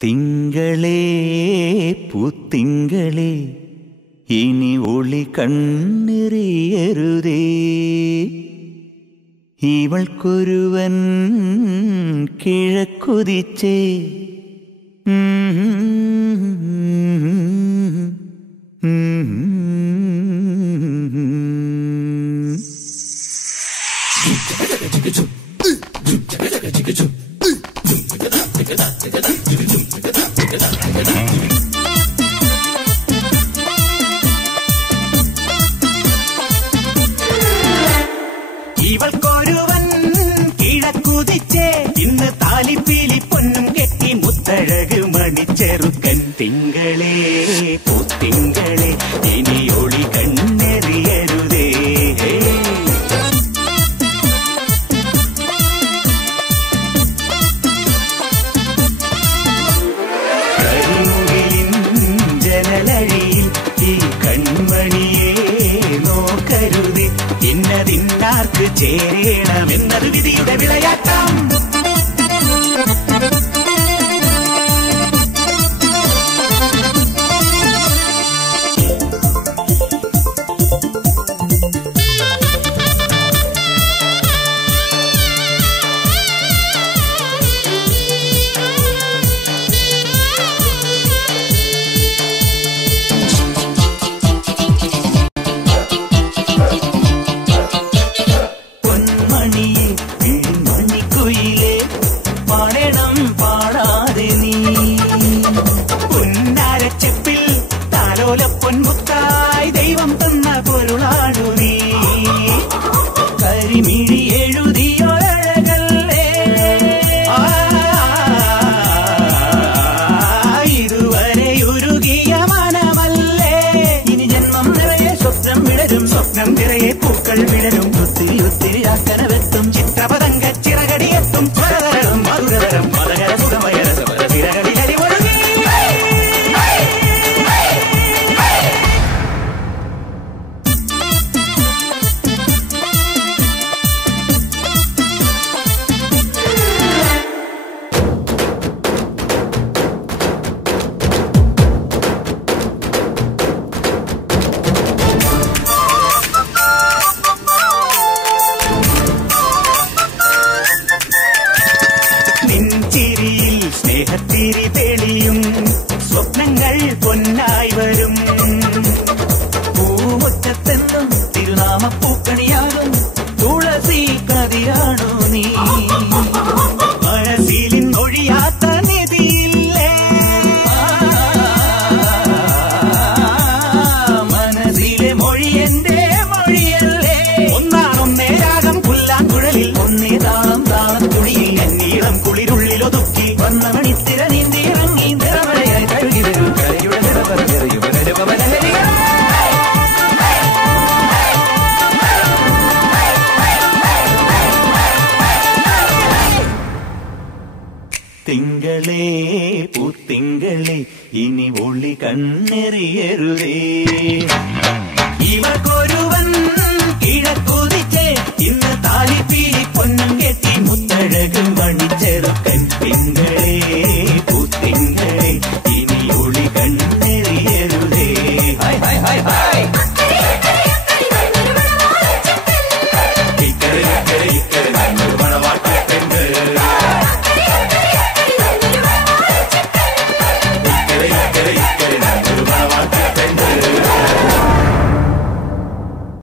തിങ്കളേ പൂത്തിങ്കളേ ഇനി ഒളി കണ്ണെറിയരുതേ ഇവൾക്കൊരുവൻ കിഴക്കുതിച്ചേ ഇവൾക്കൊരുവൻ കിഴക്കുതിച്ചേ ഇന്ന് താലിപ്പീലി പൊന്നും കെട്ടി മുത്തഴക് മണിച്ചെറുക്കൻ തിങ്കളേ പൂത്തിങ്കളേ ഇനി ഒളി കണ്ണെറിയരുതേ കരിമുകിലിൻ ജനലഴിയിൽ ഈ കൺമണിയെ നോക്കരുതേ ഇന്നതിന്നാർക്ക് ചേരണമെന്നത് വിധിയുടെ വിളയാട്ടം പൊൻമുത്തായി ദൈവം തന്ന പൊരുളാണു നീ കരിമിഴി എഴുതിയൊരഴകല്ലേ ഇതുവരെ ഉരുകിയ മനമല്ലേ ഇനി ജന്മം നിറയെ സ്വപ്നം വിടരും സ്വപ്നം നിറയെ പൂക്കൾ വിടരും ഒത്തിരി ഒത്തിരി ആക്കനവെത്തും ചിത്രപതങ്ക ചിറകടിയെത്തും സ്വരതരം മധുരതരം മതകര സുഖമയരസവര തിരകടിലരി ഒഴുകി ചിരിയിൽ സ്നേഹത്തിരി തെളിയും സ്വപ്നങ്ങൾ പൊന്നായി വരും പൂമുറ്റത്തെന്നും തിരുനാമപ്പൂക്കണിയാകും തുളസി കതിയാണു നീ മനസ്സിലിൻ ഒഴിയാത്ത നിധിയില്ലേ മനസ്സിലെ മൊഴി എന്റെ മൊഴിയല്ലേ ഒന്നാണൊന്നേ രാഗം പുല്ലാങ്കുഴലിൽ ഒന്നേ താളം താളം തുണിയിൽ എന്നീളം കുളിരുള്ളിലൊതുക്കി വന്ന മണിത്തിര നീന്തി ഇറങ്ങി നിറമഴയായി കഴുകി വരും കരയുടെ നിറപറകരയുപരഹരി തിങ്കളേ പൂത്തിങ്കളേ ഇനി ഒളി കണ്ണെറിയരുതേ ഇവൾക്കൊരുവൻ കിഴക്കുതിച്ചേ ഇന്ന് താലിപ്പീലി പൊന്നും കെട്ടി മുത്തഴകും